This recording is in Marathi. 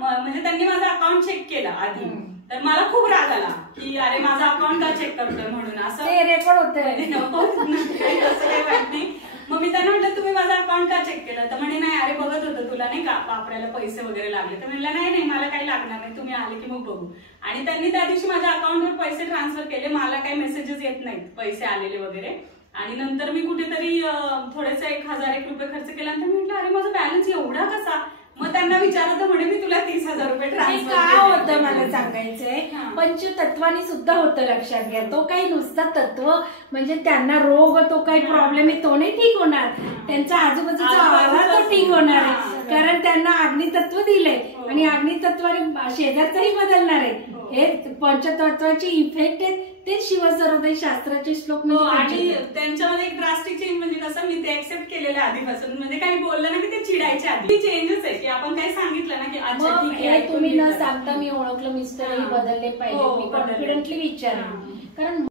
म्हणजे त्यांनी माझं अकाउंट चेक केलं आधी, तर मला खूप राग आला की अरे माझं अकाउंट का चेक करतोय म्हणून, असं रेकॉर्ड होतंय तसं काही वाटत नाही. मग मी त्यांना म्हटलं तुम्ही माझं अकाउंट का चेक केलं, तर म्हणे नाही अरे बघत होतं तुला नाही का वापरायला पैसे वगैरे लागले, तर म्हणलं नाही नाही मला काही लागणार नाही, तुम्ही आले की मग बघू. आणि त्यांनी त्या दिवशी माझ्या अकाउंटवर पैसे ट्रान्सफर केले, मला काही मेसेजेस येत नाहीत पैसे आलेले वगैरे. आणि नंतर मी कुठेतरी थोडेसे 1000 रुपये खर्च केल्यानंतर म्हटलं अरे माझा बॅलन्स एवढा कसा, मग त्यांना विचारलं म्हणे मी तुला 30,000 रुपये ट्रान्सफर काय होतं मला सांगायचंय, पंचतत्वानी सुद्धा होतं लक्षात घ्या. तो काही नुसता तत्व म्हणजे त्यांना रोग तो काही प्रॉब्लेम आहे तो नाही ठीक होणार, त्यांचा आजूबाजूचा आवाज तो ठीक होणार आहे, कारण त्यांना अग्नितत्व दिलंय आणि अग्नितत्वाने शेजारचाही बदलणार आहे. हे पंचतत्वाची इफेक्ट आहे, ते शिवसर्वोदय शास्त्राचे श्लोक. आणि त्यांच्यामध्ये एक ड्रास्टिक चेंज म्हणजे कसं मी ते एक्सेप्ट केलेलं आधीपासून, म्हणजे काही बोललं ना की ते चिडायचे आधी. चेंजेस आहे की आपण काही सांगितलं ना की अच्छा ठीक आहे तुम्ही न सांगता मी ओळखलं मिस्टर बदलले पाहिजे, मी कॉन्फिडेंटली विचारलं, कारण